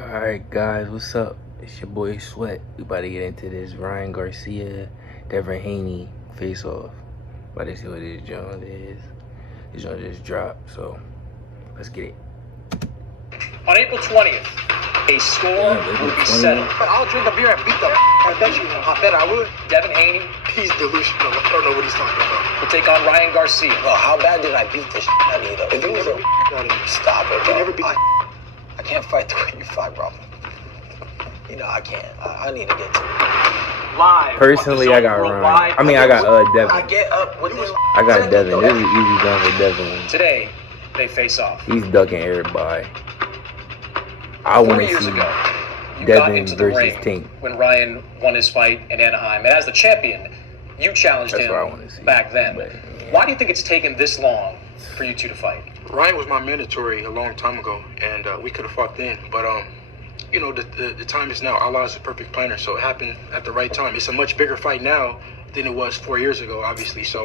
Alright guys, what's up? It's your boy Sweat. We about to get into this Ryan Garcia, Haney Faceoff. About to see what this joint is. This joint just dropped, so let's get it. On April 20th, a score will be settled. I'll drink a beer and beat the I bet you. I bet I would. Devin Haney He's delusional. I don't know what he's talking about. will take on Ryan Garcia. Bro, how bad did I beat this out of you, though? If it was a... Stop it, bro. never beat I can't fight the way you fight, bro. You know, I can't. I need to get to it. Live. Personally, I got Ryan. I mean, I got Devin. I get up with this... I got Devin. This is easy done for Devin. Today, they face off. He's ducking everybody. I 4 want to years see ago, you got Devin into the versus ring Tink. when Ryan won his fight in Anaheim. And as the champion, you challenged That's what I wanna him see. back then. But, yeah. Why do you think it's taken this long for you two to fight? Ryan was my mandatory a long time ago, and we could have fought then. But you know, the time is now. Allah is a perfect planner, so it happened at the right time. It's a much bigger fight now than it was 4 years ago, obviously. So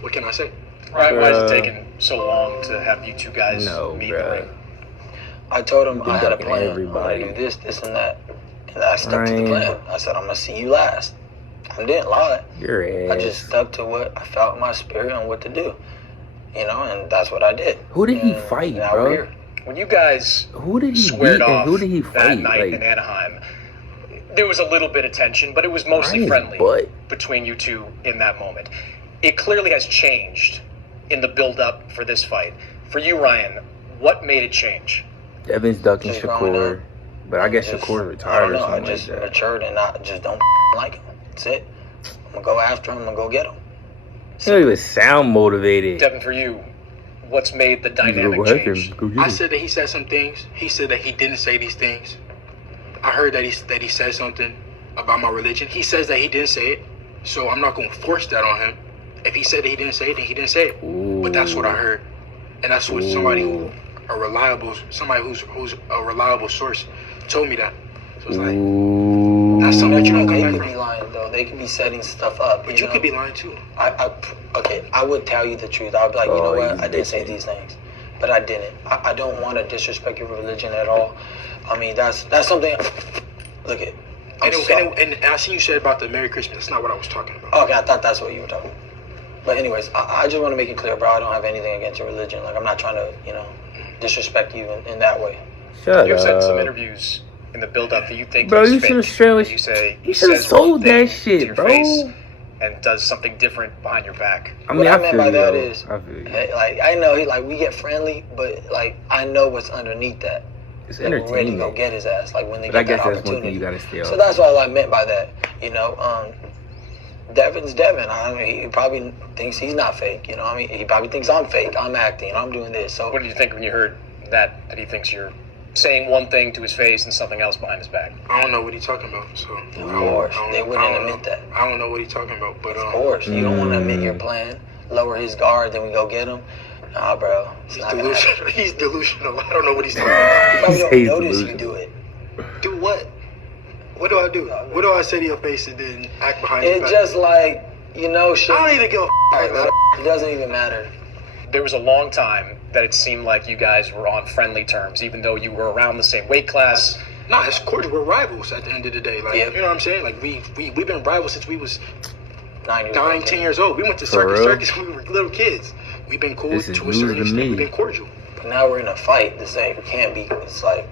what can I say? Why has it taken so long to have you two guys meet in the ring? I told him been I had a ducking plan. everybody. I'm gonna do this, and that. And I stuck to the Ryan. plan. I said, I'm going to see you last. I didn't lie. Your ass. I just stuck to what I felt in my spirit and what to do. You know, and that's what I did. Who did he And fight, now bro? we're here. When you guys Who did he squared beat and off who did he that fight? night Like, in Anaheim, there was a little bit of tension, but it was mostly Ryan's friendly butt. between you two in that moment. It clearly has changed in the build-up for this fight. For you, Ryan, what made it change? Devin's ducking Just growing Shakur, up. but I guess Just- Shakur I retired don't or know. I something just like that. matured and I just don't like him. That's it. I'm gonna go after him. I'm gonna go get him. He don't even sound motivated. Devin, for you, what's made the You dynamic go after change? him. Go get I him. said that he said some things. He said that he didn't say these things. I heard that he said something about my religion. He says that he didn't say it, so I'm not gonna force that on him. If he said that he didn't say it, then he didn't say it. Ooh. But that's what I heard, and that's what somebody who's a reliable source told me that. So it's like, Ooh. that's something that you don't They come could back be from. lying though. They could be setting stuff up. But you know? could be lying too. Okay, I would tell you the truth. I would be like, you know Oh, what? you I did say bitching. these things, but I didn't. I don't want to disrespect your religion at all. I mean, that's something. Look at. And I seen you said about the Merry Christmas. That's not what I was talking about. Okay, I thought that's what you were talking about. But anyways, I just want to make it clear, bro. I don't have anything against your religion. Like, I'm not trying to, disrespect you in that way. Shut You've said some up. interviews in the build-up that you think Bro, he's you should've fake. straight- You say you he should've says one sold thing that shit, to your bro. face and does something different behind your back. I mean, What I I meant feel by you. that though. is, I feel you. hey, like, I know we get friendly, but like I know what's underneath that. It's They will really go entertainment. get his ass, like when they But I get guess that that's one thing opportunity. you gotta stay off. So that's all I meant by that. Devin's Devin. I mean, he probably thinks he's not fake. I mean, he probably thinks I'm fake. I'm acting. I'm doing this. So What did you think when you heard that he thinks you're saying one thing to his face and something else behind his back? I don't know what he's talking about. So of course, they wouldn't admit that. I don't know what he's talking about, but Of course, you don't want to admit your plan. Lower his guard, then we go get him. Nah, bro, it's he's not gonna happen. delusional. He's delusional. I don't know what he's talking about. You probably don't He's notice you delusional. do it. Do what? What do I do? What do I say to your face and then act behind your It's back? just like shit. I don't even give a like that. It doesn't even matter. There was a long time that it seemed like you guys were on friendly terms, even though you were around the same weight class. Nah, it's cordial. We're rivals at the end of the day. Like, Yeah. you know what I'm saying? Like, we've been rivals since we was 9 10 years old. We went to For circus real? when we were little kids. We've been cool This is to a news certain to extent. me. We've been cordial. But now we're in a fight. This ain't. It can't be. It's like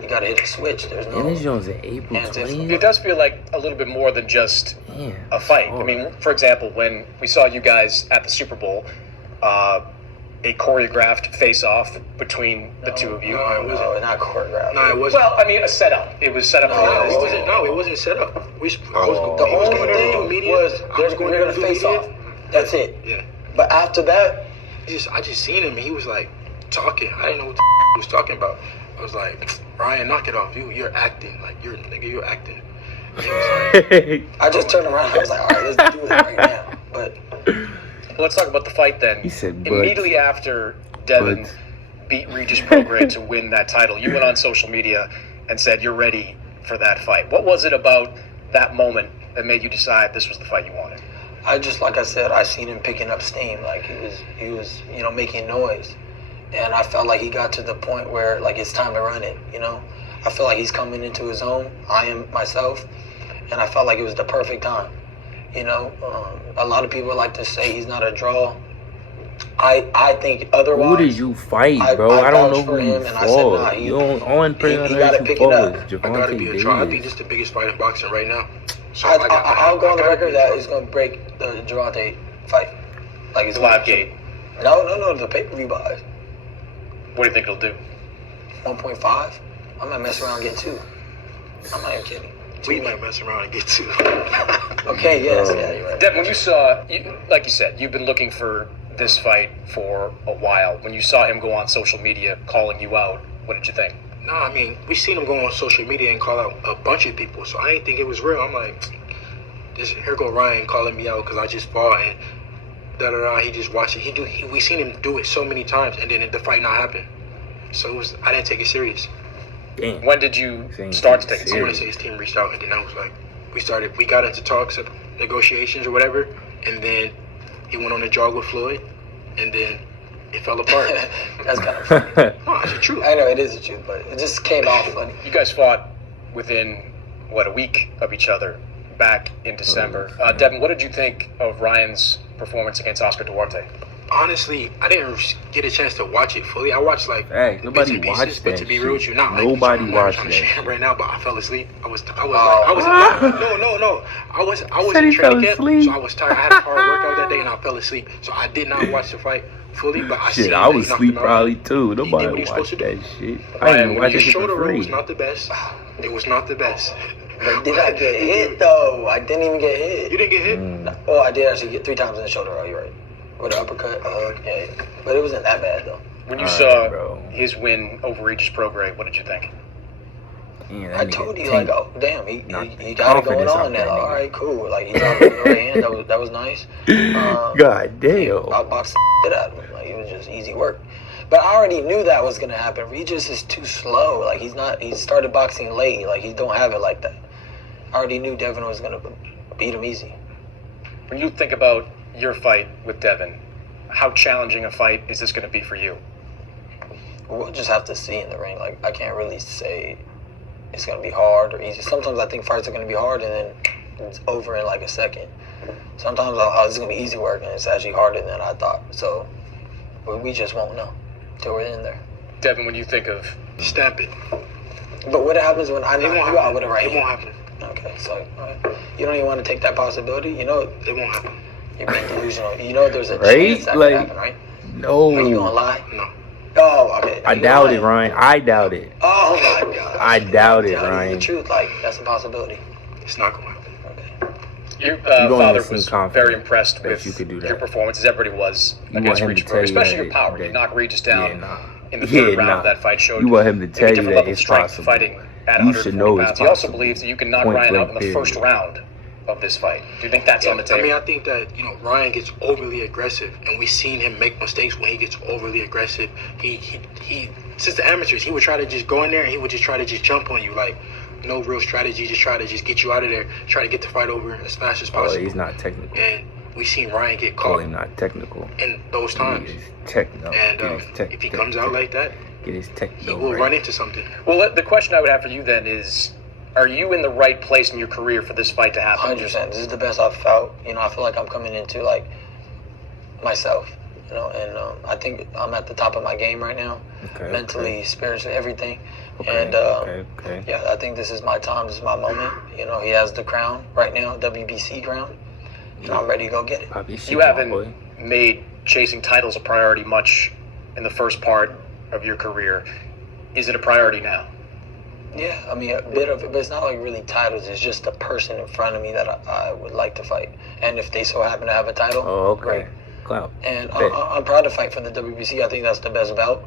you gotta hit a switch. There's no. And this joint's in April Yeah, it's different. 20th. It does feel like a little bit more than just Damn, a fight. hard. I mean, for example, when we saw you guys at the Super Bowl, a choreographed face-off between the two of you. No, it wasn't. No, not choreographed. No, it wasn't. Well, I mean, a setup. It was set up for No, you No, guys it to- wasn't. No, it wasn't set up. The he was only going there to do thing media. was I was going we're there gonna to do face media. off. That's it. Yeah. But after that, I just seen him and he was like talking. I didn't know what the he was talking about. I was like, Ryan, knock it off. You're acting. Like you're acting. And he was like, I just turned around. I was like, all right, let's do it right now. But Let's talk about the fight then. He said, "But." Immediately after Devin But. beat Regis Prograis to win that title, you went on social media and said you're ready for that fight. What was it about that moment that made you decide this was the fight you wanted? I just, like I said, I seen him picking up steam. Like he was, making noise. and I felt like he got to the point where like it's time to run it. You know, I feel like he's coming into his own. I am myself, and I felt like it was the perfect time. You know, a lot of people like to say he's not a draw. I think otherwise. Who did you fight, bro? I don't know who you fought. You don't. Only person I know you fought was I gotta be a draw. I think Davis. this is the biggest fight in boxing right now. So I'll go on the record that it's going to break the Gervonta fight. Like it's Live gate. No, the pay-per-view buys. What do you think it'll do? 1.5. I might mess around and get 2. I'm not even kidding. We might mess around and get 2. Okay, yes, yeah, you're right. Deb, when you saw, like you said, you've been looking for this fight for a while. When you saw him go on social media calling you out, what did you think? No, I mean, we seen him go on social media and call out a bunch of people, so I didn't think it was real. I'm like, here go Ryan calling me out because I just fought and da-da-da. He just watched it. We seen him do it so many times, and then the fight not happen. So I didn't take it serious. Damn. When did you start to take it I want to serious? say his team reached out, and then I was like, we got into talks of negotiations or whatever, and then he went on a jog with Floyd, and then it fell apart. That's kind of funny. No, it's the truth. I know it is the truth, but it just came off funny. You guys fought within, a week of each other back in December. Devin, what did you think of Ryan's performance against Oscar Duarte? Honestly, I didn't get a chance to watch it fully. I watched like Hey, nobody bits and pieces, watched but that to be shit. real with you, not like Nobody I'm watched trying that to share shit. right now. But I fell asleep. I was Oh. no. I was Said in he fell training camp, asleep. so I was tired. I had a hard workout that day, and I fell asleep. So I did not watch the fight fully. But I Shit, seen I that was he knocked asleep him out. probably too. He did Nobody what he was supposed watched to do. that shit. I Ryan, didn't even watch His it shoulder for roll was free. not the best. It was not the best. But did I get hit though? I didn't even get hit. You didn't get hit. Oh, I did actually get 3 times in the shoulder roll. You're right. With an uppercut, a hook, yeah. But it wasn't that bad though. When you All right, saw bro. his win over Regis Prograis, what did you think? Yeah, that I nigga told you, tanked. like, oh damn, he Knocked the got it going confidence on out now. that All nigga. right, cool. Like he dropped it in the right hand. That was nice. God damn. Outboxed the shit out of him. Like it was just easy work. But I already knew that was gonna happen. Regis is too slow. Like he started boxing late. Like he don't have it like that. I already knew Devin was gonna beat him easy. When you think about your fight with Devin, how challenging a fight is this going to be for you? We'll just have to see in the ring. Like I can't really say it's gonna be hard or easy. Sometimes I think fights are gonna be hard and then it's over in like a second. Sometimes it's gonna be easy work and it's actually harder than I thought. So we just won't know till we're in there. Devin, when you think of Stamp it. But what happens when I It knock won't you out happen. with a right It won't hand? happen. Okay, so you don't even want to take that possibility. You know It won't happen. you're being delusional. You know there's a Right? chance that Like- could happen, right? Are you gonna No. lie? No. Oh, okay. I You doubt it, lying. Ryan. I doubt it. Oh my god. I doubt it, Tell you Ryan. the truth, like that's a possibility. It's not gonna happen. Okay. your don't father seem was confident very impressed that with you could do that. your performance, as everybody was You against want him Regis to tell Prograis, you especially that- your power. You that- knocked Regis down Yeah, nah. in the third round nah. of that fight. Showed You want him to maybe tell you different that level of it's strength possible. fighting at You should 140 know it's pounds. He also possible. believes that you can knock Point Ryan out in blank the first period. round of this fight. Do you think that's on the table? I mean, I think that Ryan gets overly aggressive, and we've seen him make mistakes when he gets overly aggressive. He since the amateurs, he would try to just go in there and he would just try to just jump on you, like no real strategy, just try to just get you out of there, try to get the fight over as fast as Oh, possible. he's not technical. And we seen Ryan get Call caught him not technical. in those times. He is techno. And Get his tech- if he tech- comes out like that, get his he techno will right. run into something. Well, the question I would have for you then is, are you in the right place in your career for this fight to happen? 100%. This is the best I've felt. I feel like I'm coming into like myself. And I think I'm at the top of my game right now, Okay, mentally, spiritually, everything. Okay, And okay. yeah, I think this is my time. This is my moment. He has the crown right now, WBC crown, and I'm ready to go get it. Pop your shit, You my haven't boy. made chasing titles a priority much in the first part of your career. Is it a priority now? Yeah, I mean, a bit of it, but it's not like really titles. It's just the person in front of me that I would like to fight. And if they so happen to have a title, Oh, okay. great. Clout. And Bet. I'm proud to fight for the WBC. I think that's the best belt.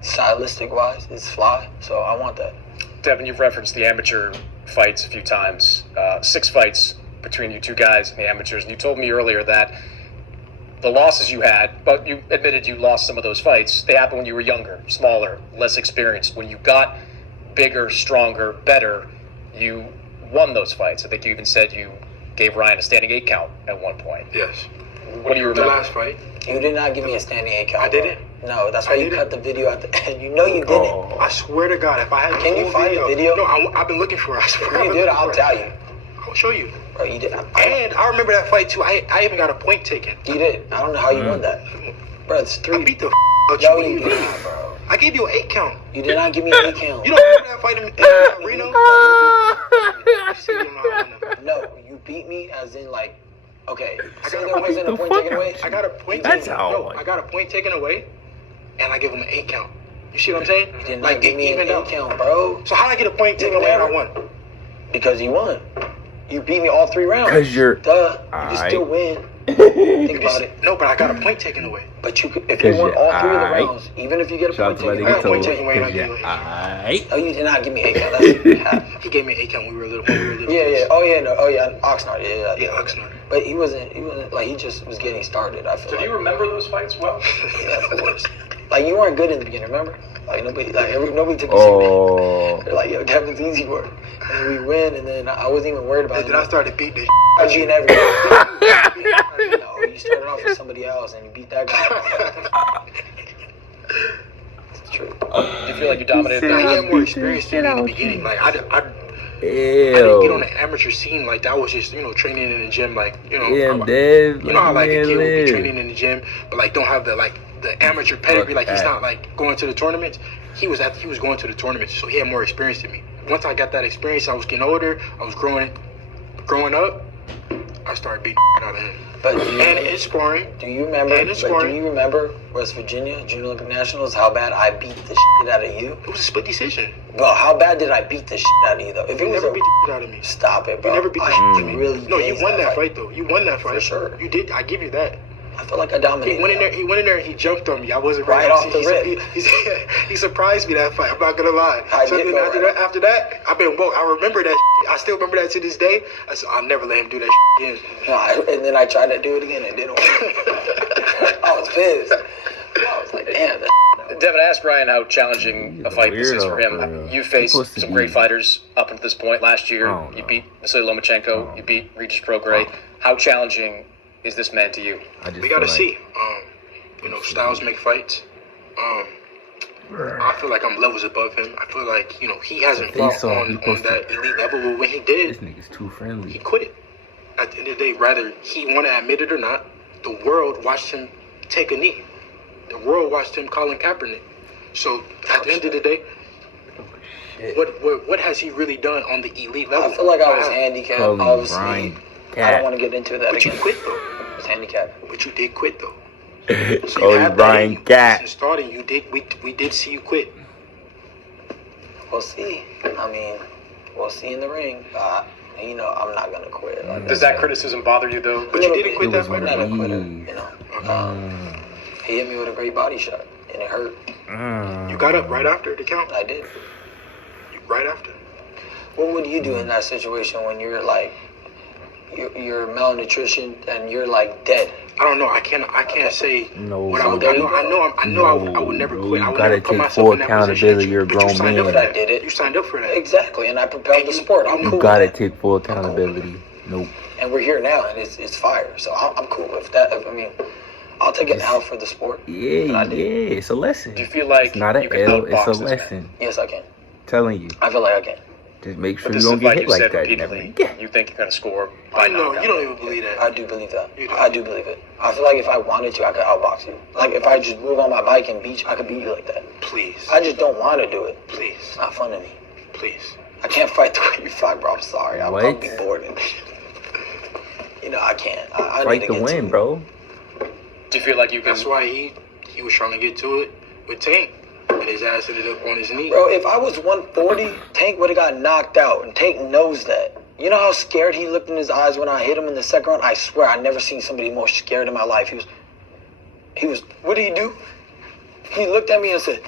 Stylistic wise, it's fly. So I want that. Devin, you've referenced the amateur fights a few times. 6 fights between you two guys in the amateurs. And you told me earlier that the losses you had, but you admitted you lost some of those fights, they happened when you were younger, smaller, less experienced. When you got bigger, stronger, better, you won those fights. I think you even said you gave Ryan a standing 8 count at one point. Yes. What do you The remember? last fight, You did not give me a standing 8 count. I didn't. No, that's why I you didn't. cut the video at the end. You know you didn't. Oh. I swear to God, if I had Can you full find the video? No, I've been looking for it. I swear. If you did, I'll tell you. I'll show you. Bro, you did. And I remember that fight too. I even got a point taken. You did. I don't know how you won that. Bro, it's I 3. beat the out No, you. you What do did mean? not, bro. I gave you an 8 count. You did not give me an 8 count. You don't remember that fight in Reno? You see, you don't know how I won that. No, you beat me as in like, okay, I so got there a- wasn't a the point fuck taken away? out. I got a point That's taken. how I No, won. I got a point taken away, and I give him an 8 count. You see what I'm saying? You did not give me an evened 8 out. count, bro. So how did I get a point taken away and I won? Because you won. You beat me all 3 rounds. 'Cause you're- Duh. You Aight. still win. Think about it. No, but I got a point taken away. But you could, if you 'Cause won you're all 3 of the aight. rounds, even if you get a Shout out point to my taken I got nigga a point Toad. taken away and I 'Cause gave you're it. aight. Oh, you did not give me 8 count. That's cap. He gave me an 8 count when we were little. Yeah, yeah. Oh, yeah. No. Oh, yeah. Oxnard. Yeah, Yeah, Oxnard. But he wasn't like, he just was getting started, I feel So like. do you remember those fights well? Yeah, of course. Like, you weren't good in the beginning, remember? Like, nobody took you serious. Oh. They're like, yo, Kevin's easy work. And then we win, and then I wasn't even worried about And it. then I started beating the I beat everything. No, you started off with somebody else, and you beat that guy. It's true. Do you feel like you dominated Nah, that? he had more experience than me in the beginning. Like I didn't get on Ew. the amateur scene like that. Was just training in the gym. Like Yeah, Dave. you know how like a man, kid would be live. training in the gym, but like don't have the amateur pedigree. Like he's that. not like going to the tournaments. He was going to the tournaments, so he had more experience than me. Once I got that experience, I was getting older. I was growing up. I started beating out of him. But And it's scoring. do you remember? And it's But do scoring. you remember West Virginia Junior Olympic Nationals? How bad I beat the shit out of you? It was a split decision. Well, how bad did I beat the shit out of you though? If You it was never a, beat the shit out of me. stop it, bro. You never beat the shit I out of me. really No, you gazed won that fight though. You won that fight. For sure. You did. I give you that. I feel like I dominated. He went in there. He went in there and he jumped on me. I wasn't ready. Right off the rip. He surprised me that fight. I'm not gonna lie. I So did then go after right. that, I've been woke. I remember that. I still remember that to this day. I said, I'll never let him do that again. No, and then I tried to do it again. It didn't work. I was pissed. I was like, damn. Devin, asked Ryan how challenging He's a a fight this is weirdo, for for him. real. You He's faced supposed to some be- great fighters up until this point. Last year, Oh, you no. beat Vasily Lomachenko. Oh. You beat Regis Prograis. How challenging is this man to you? I just We gotta feel see. Styles make fights. I feel like I'm levels above him. I feel like he hasn't fought Faceoff, he on supposed that to- elite level. But when he This did, nigga's too he friendly. quit. At the end of the day, rather he want to admit it or not, the world watched him take a knee. The world watched him Colin Kaepernick. So at the end of the day, Shit. what has he really done on the elite level? I feel like I was handicapped. Call me Obviously, Brian I Cat. don't want to get into that But you again. quit though. I was handicapped. But you did quit though. So Call you me have that Brian in you. Cat. Since starting, you did. We did see you quit. We'll see. I mean, we'll see in the ring. I'm not gonna quit. Like, Does that criticism bother you though? But you little didn't bit. quit It that was fight. I'm not a Mm. quitter. You know, he hit me with a great body shot, and it hurt. You got up right after the count. I did. Right after. What would you do in that situation when you're like, you're malnutrition and you're like dead? I don't know. I can't say No, what I bro. would. I know. I would never No, quit. you I would gotta never put take myself full in that position. accountability. You're a But you grown signed up man. for I that. did it. You signed up for that. Exactly, and I propelled the sport. I'm You cool. gotta with that. take full accountability. Nope. And we're here now, and it's fire. So I'm cool with that. I mean, I'll take an L for the sport. Yeah, I did. yeah. It's a lesson. Do you feel like It's not an you can L. It's outbox a this man? lesson. Yes, I can. Telling you. I feel like I can. Just make sure But you this is a don't get fight hit you like said that. Never repeatedly. again. You think you're gonna score by No, knockout. you don't even believe that. I do believe that. You do. I do believe it. I feel like if I wanted to, I could outbox you. Like if I just move on my bike and beat you, I could beat you like that. Please, I just don't want to do it. please, It's not fun to me. please. I can't fight the way you fight, bro. I'm sorry. I'll What? be bored. I can't. I need Fight to to get win, to it. bro. Do you feel like you can? That's why he was trying to get to it with Tank, and his ass ended up on his knee. Bro, if I was 140, Tank would have got knocked out, and Tank knows that. You know how scared he looked in his eyes when I hit him in the second round? I swear, I never seen somebody more scared in my life. He was, what did he do? He looked at me and said,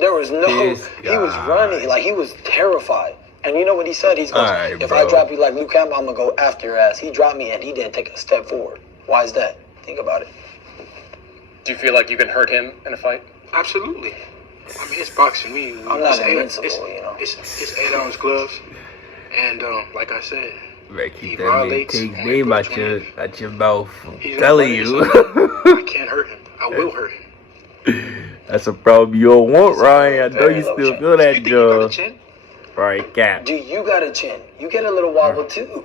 there was no, This he was guy. running, like he was terrified. And you know what he said? He goes, Alright, if bro. I drop you like Luke Campbell, I'm going to go after your ass. He dropped me and he didn't take a step forward. Why is that? Think about it. Do you feel like you can hurt him in a fight? Absolutely. I mean, it's boxing. I'm not invincible, you know. It's 8-ounce gloves, and like I said, Better He keep that man violates Take's on name April out your 20th. mouth. I'm He's telling gonna you. I can't hurt him. I will hurt. That's a problem you don't want, Ryan. I know very you low still chin. feel that, You think you got a Joe. chin? Right, Cap. Do you got a chin? You get a little wobble too.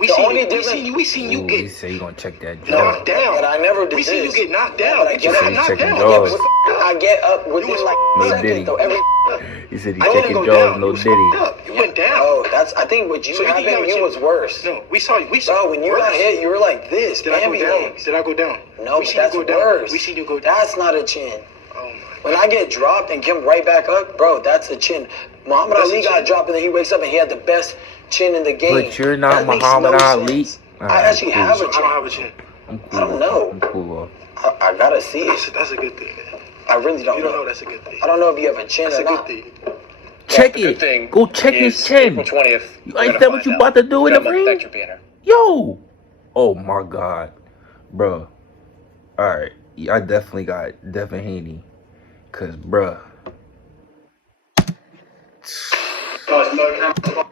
We The seen only you. We difference- seen you. We seen you Ooh, he get said you gonna check that No, jaw. knocked down. but I never did We seen you this. get knocked Yeah, down. but I You get got up- knocked checking down. jaws. I get up You within was like No a second Diddy. though. Every He said he I didn't checking go jaws, down. no You was Diddy. fucked up. You went down. Oh, I think what you So you think happened you to you was worse. No, we saw you. We saw. Bro, when you got worse. hit, you were like this. Did I go Bambi down? legs. Did I go down? No, we but seen that's you go worse. down. We seen you go down. That's not a chin. Oh my. When I get dropped and come right back up, bro, that's a chin. Muhammad That's Ali a got chin. dropped and then he wakes up and he had the best chin in the game. But you're not That makes Muhammad no Ali. sense. All I right, actually cool. have So a I chin. don't have a chin. I'm cool. I don't know. I'm cool. I gotta see it. That's a good thing, man. I really don't You know. don't know that's a good thing. I don't know if you have a chin That's or a good not. thing. Check The good it. thing Go check his is chin. April 20th. Ain't that what you about to do in the ring? Thanks for being here. Yo. Oh my God, bro. All right, I definitely got Devin Haney, cause bruh. Guys, no camera.